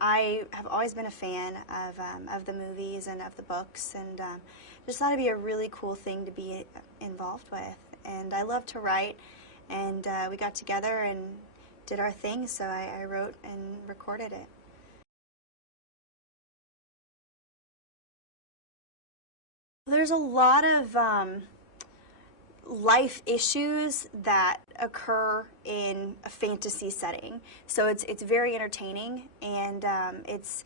I have always been a fan of the movies and of the books, and just thought it'd be a really cool thing to be involved with. And I love to write, and we got together and did our thing, so I wrote and recorded it. There's a lot of life issues that occur in a fantasy setting. So it's very entertaining, and it's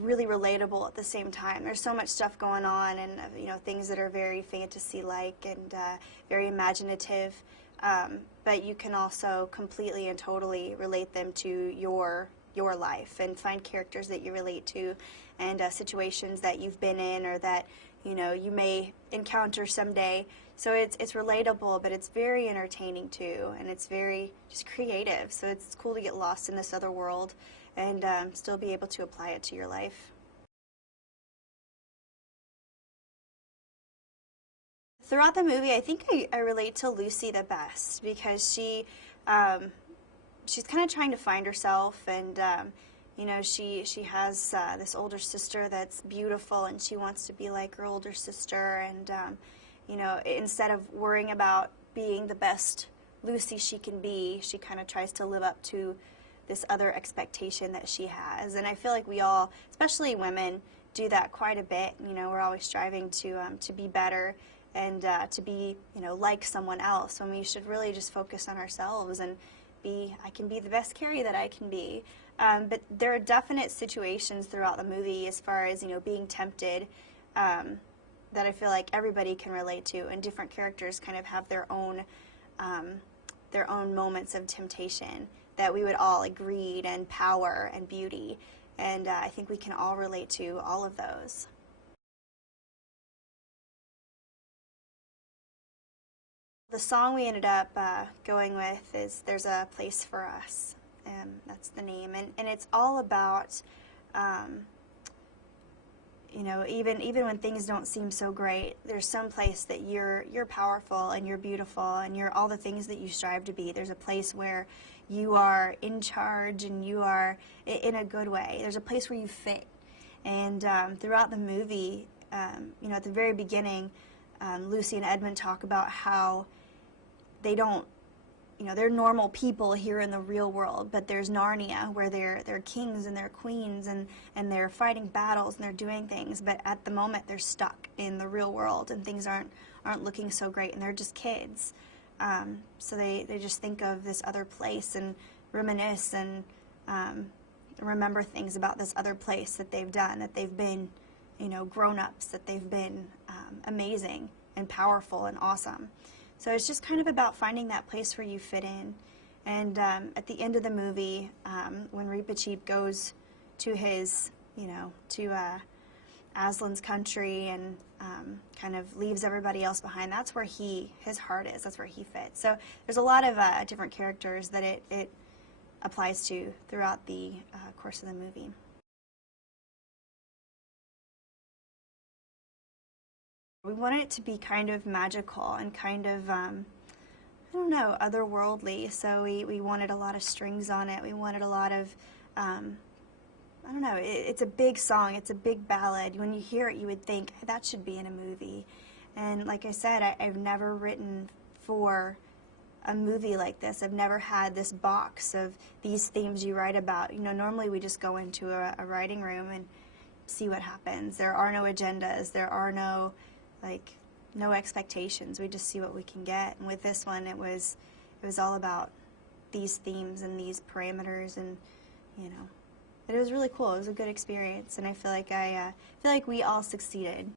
really relatable at the same time. There's so much stuff going on, and things that are very fantasy-like and very imaginative. But you can also completely and totally relate them to your life and find characters that you relate to, and situations that you've been in or that you may encounter someday. So it's relatable, but it's very entertaining too, and it's very just creative. So it's cool to get lost in this other world and still be able to apply it to your life. Throughout the movie, I think I relate to Lucy the best because she's kind of trying to find herself, and she has this older sister that's beautiful, and she wants to be like her older sister, and instead of worrying about being the best Lucy she can be, she kind of tries to live up to this other expectation that she has. And I feel like we all, especially women, do that quite a bit. We're always striving to be better and to be, like someone else, when we should really just focus on ourselves and I can be the best Carrie that I can be. But there are definite situations throughout the movie as far as, being tempted, that I feel like everybody can relate to, and different characters kind of have their own moments of temptation that we would all like greed and power and beauty, and I think we can all relate to all of those. The song we ended up going with is "There's a Place for Us." That's the name, and it's all about even when things don't seem so great, there's some place that you're powerful and you're beautiful and you're all the things that you strive to be. There's a place where you are in charge and you are in a good way. There's a place where you fit. And throughout the movie, at the very beginning, Lucy and Edmund talk about how they don't, they're normal people here in the real world, but there's Narnia where they're kings and they're queens and they're fighting battles and they're doing things, but at the moment they're stuck in the real world and things aren't looking so great, and they're just kids. So they just think of this other place and reminisce and remember things about this other place that they've done, that they've been, grown-ups, that they've been amazing and powerful and awesome. So it's just kind of about finding that place where you fit in. And at the end of the movie, when Reepicheep goes to his, to Aslan's country and kind of leaves everybody else behind, that's where his heart is, that's where he fits. So there's a lot of different characters that it applies to throughout the course of the movie. We wanted it to be kind of magical and kind of, I don't know, otherworldly. So we wanted a lot of strings on it. We wanted a lot of, I don't know, it's a big song. It's a big ballad. When you hear it, you would think, hey, that should be in a movie. And like I said, I've never written for a movie like this. I've never had this box of these themes you write about. Normally we just go into a writing room and see what happens. There are no agendas. There are no expectations. We just see what we can get. And with this one, it was all about these themes and these parameters, and but it was really cool. It was a good experience, and I feel like we all succeeded.